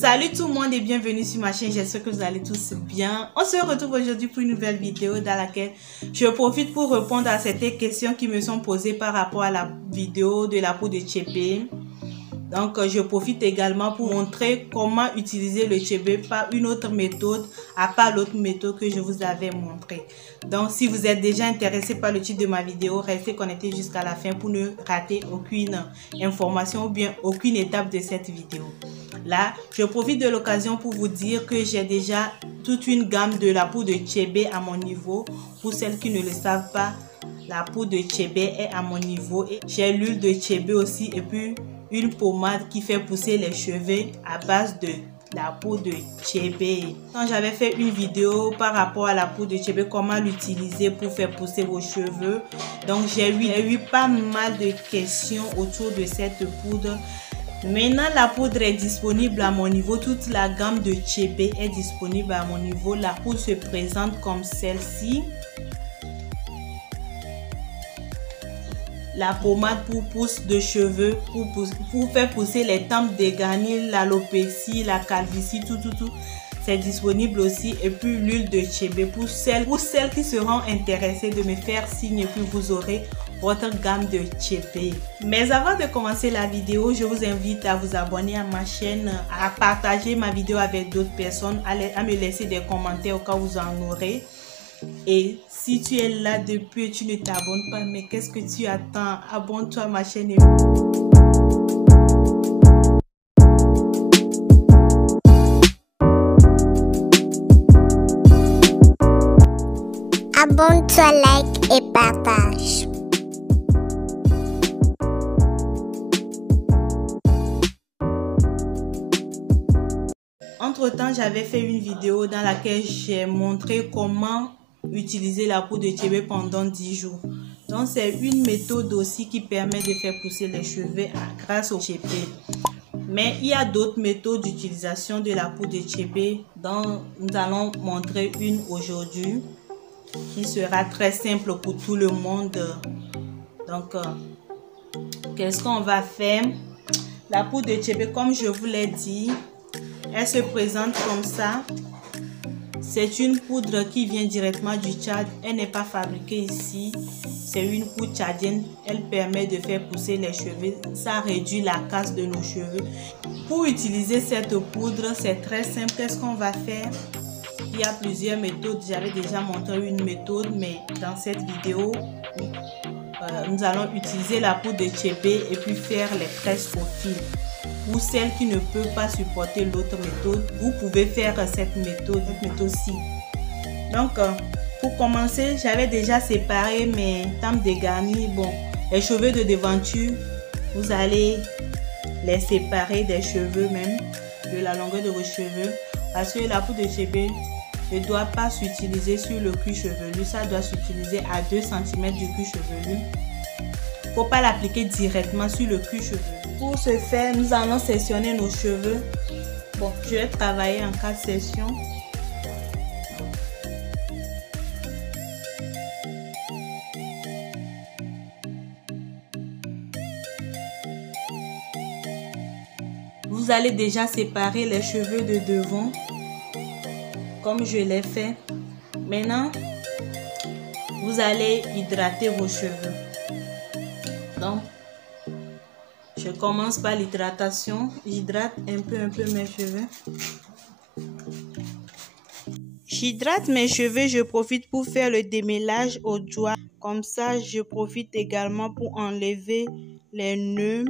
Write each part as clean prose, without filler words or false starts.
Salut tout le monde et bienvenue sur ma chaîne, j'espère que vous allez tous bien. On se retrouve aujourd'hui pour une nouvelle vidéo dans laquelle je profite pour répondre à certaines questions qui me sont posées par rapport à la vidéo de la peau de tchébé. Donc je profite également pour montrer comment utiliser le tchébé par une autre méthode à part l'autre méthode que je vous avais montrée. Donc si vous êtes déjà intéressé par le titre de ma vidéo, restez connecté jusqu'à la fin pour ne rater aucune information ou bien aucune étape de cette vidéo. Là, je profite de l'occasion pour vous dire que j'ai déjà toute une gamme de la poudre de tchébé à mon niveau. Pour celles qui ne le savent pas, la poudre de tchébé est à mon niveau. J'ai l'huile de tchébé aussi et puis une pommade qui fait pousser les cheveux à base de la poudre de tchébé. Quand j'avais fait une vidéo par rapport à la poudre de tchébé, comment l'utiliser pour faire pousser vos cheveux. Donc j'ai eu pas mal de questions autour de cette poudre. Maintenant, la poudre est disponible à mon niveau. Toute la gamme de tchébé est disponible à mon niveau. La poudre se présente comme celle-ci. La pommade pour pousse de cheveux, pour faire pousser les tempes dégarnies, l'alopécie, la calvitie, tout. C'est disponible aussi. Et puis l'huile de tchébé pour celles qui seront intéressées de me faire signe et puis vous aurez votre gamme de tchébé. Mais avant de commencer la vidéo, je vous invite à vous abonner à ma chaîne, à partager ma vidéo avec d'autres personnes, à me laisser des commentaires au cas où vous en aurez. Et si tu es là depuis et tu ne t'abonnes pas, mais qu'est-ce que tu attends? Abonne-toi à ma chaîne. Abonne-toi, like et partage. Entre-temps, j'avais fait une vidéo dans laquelle j'ai montré comment utiliser la poudre de tchébé pendant 10 jours. Donc, c'est une méthode aussi qui permet de faire pousser les cheveux grâce au tchébé. Mais il y a d'autres méthodes d'utilisation de la poudre de tchébé dont nous allons montrer une aujourd'hui qui sera très simple pour tout le monde. Donc, qu'est-ce qu'on va faire? La poudre de tchébé, comme je vous l'ai dit, elle se présente comme ça. C'est une poudre qui vient directement du Tchad. Elle n'est pas fabriquée ici. C'est une poudre tchadienne. Elle permet de faire pousser les cheveux. Ça réduit la casse de nos cheveux. Pour utiliser cette poudre, c'est très simple. Qu'est-ce qu'on va faire? Il y a plusieurs méthodes. J'avais déjà montré une méthode, mais dans cette vidéo, nous allons utiliser la poudre de tchébé et puis faire les tresses au fil. Pour celles qui ne peuvent pas supporter l'autre méthode, vous pouvez faire cette méthode-ci. Donc, pour commencer, j'avais déjà séparé mes tempes dégarnies. Bon, les cheveux de devanture, vous allez les séparer des cheveux même, de la longueur de vos cheveux. Parce que la poudre de tchébé ne doit pas s'utiliser sur le cuir chevelu. Ça doit s'utiliser à 2 cm du cuir chevelu. Il ne faut pas l'appliquer directement sur le cuir chevelu. Pour ce faire, nous allons sectionner nos cheveux. Bon, je vais travailler en 4 sections. Vous allez déjà séparer les cheveux de devant, comme je l'ai fait. Maintenant, vous allez hydrater vos cheveux. Donc, je commence par l'hydratation. J'hydrate un peu mes cheveux. J'hydrate mes cheveux, je profite pour faire le démêlage au doigt. Comme ça, je profite également pour enlever les nœuds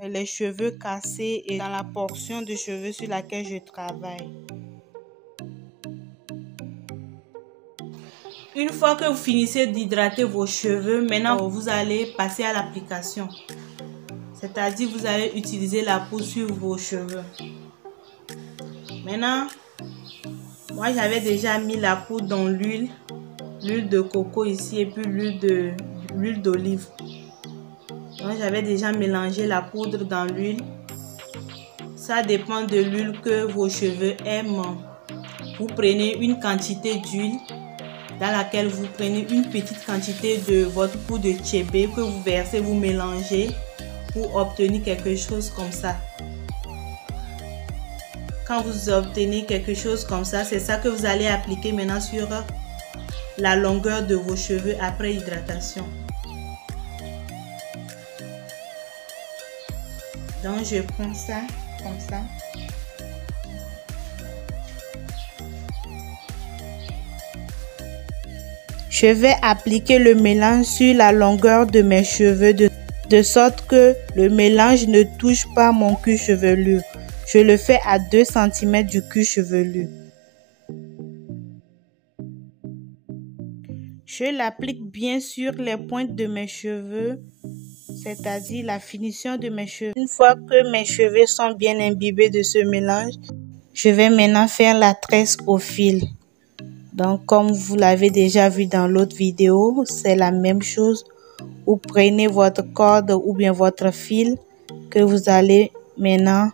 et les cheveux cassés et dans la portion de cheveux sur laquelle je travaille. Une fois que vous finissez d'hydrater vos cheveux, maintenant vous allez passer à l'application. C'est-à-dire vous allez utiliser la poudre sur vos cheveux. Maintenant, moi j'avais déjà mis la poudre dans l'huile de coco ici et puis l'huile d'olive. Donc j'avais déjà mélangé la poudre dans l'huile. Ça dépend de l'huile que vos cheveux aiment. Vous prenez une quantité d'huile dans laquelle vous prenez une petite quantité de votre poudre de tchébé que vous versez, vous mélangez pour obtenir quelque chose comme ça. quand vous obtenez quelque chose comme ça, c'est ça que vous allez appliquer maintenant sur la longueur de vos cheveux après hydratation. Donc je prends ça comme ça. Je vais appliquer le mélange sur la longueur de mes cheveux de sorte que le mélange ne touche pas mon cuir chevelu. Je le fais à 2 cm du cuir chevelu. Je l'applique bien sur les pointes de mes cheveux, c'est-à-dire la finition de mes cheveux. Une fois que mes cheveux sont bien imbibés de ce mélange, je vais maintenant faire la tresse au fil. Donc, comme vous l'avez déjà vu dans l'autre vidéo, c'est la même chose. Vous prenez votre corde ou bien votre fil que vous allez maintenant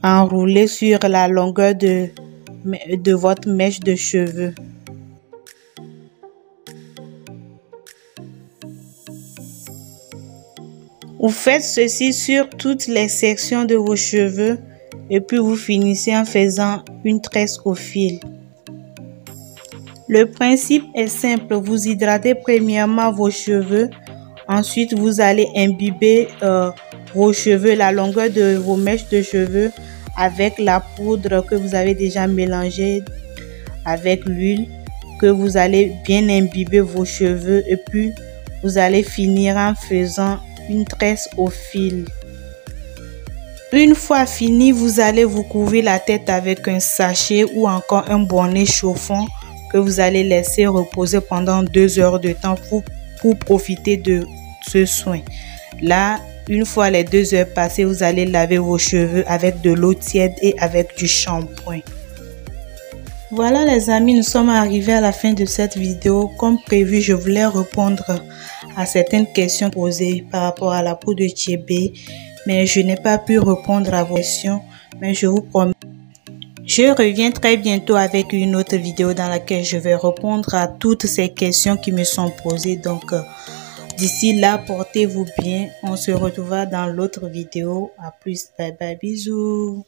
enrouler sur la longueur de votre mèche de cheveux. Vous faites ceci sur toutes les sections de vos cheveux et puis vous finissez en faisant une tresse au fil. Le principe est simple, vous hydratez premièrement vos cheveux, ensuite vous allez imbiber vos cheveux, la longueur de vos mèches de cheveux avec la poudre que vous avez déjà mélangée avec l'huile, que vous allez bien imbiber vos cheveux et puis vous allez finir en faisant une tresse au fil. Une fois fini, vous allez vous couvrir la tête avec un sachet ou encore un bonnet chauffant que vous allez laisser reposer pendant 2 heures de temps pour profiter de ce soin. Là, une fois les 2 heures passées, vous allez laver vos cheveux avec de l'eau tiède et avec du shampoing. Voilà les amis, nous sommes arrivés à la fin de cette vidéo. Comme prévu, je voulais répondre à certaines questions posées par rapport à la peau de Thiébé, mais je n'ai pas pu répondre à vos questions, mais je vous promets. Je reviens très bientôt avec une autre vidéo dans laquelle je vais répondre à toutes ces questions qui me sont posées. Donc, d'ici là, portez-vous bien. On se retrouvera dans l'autre vidéo. À plus. Bye bye. Bisous.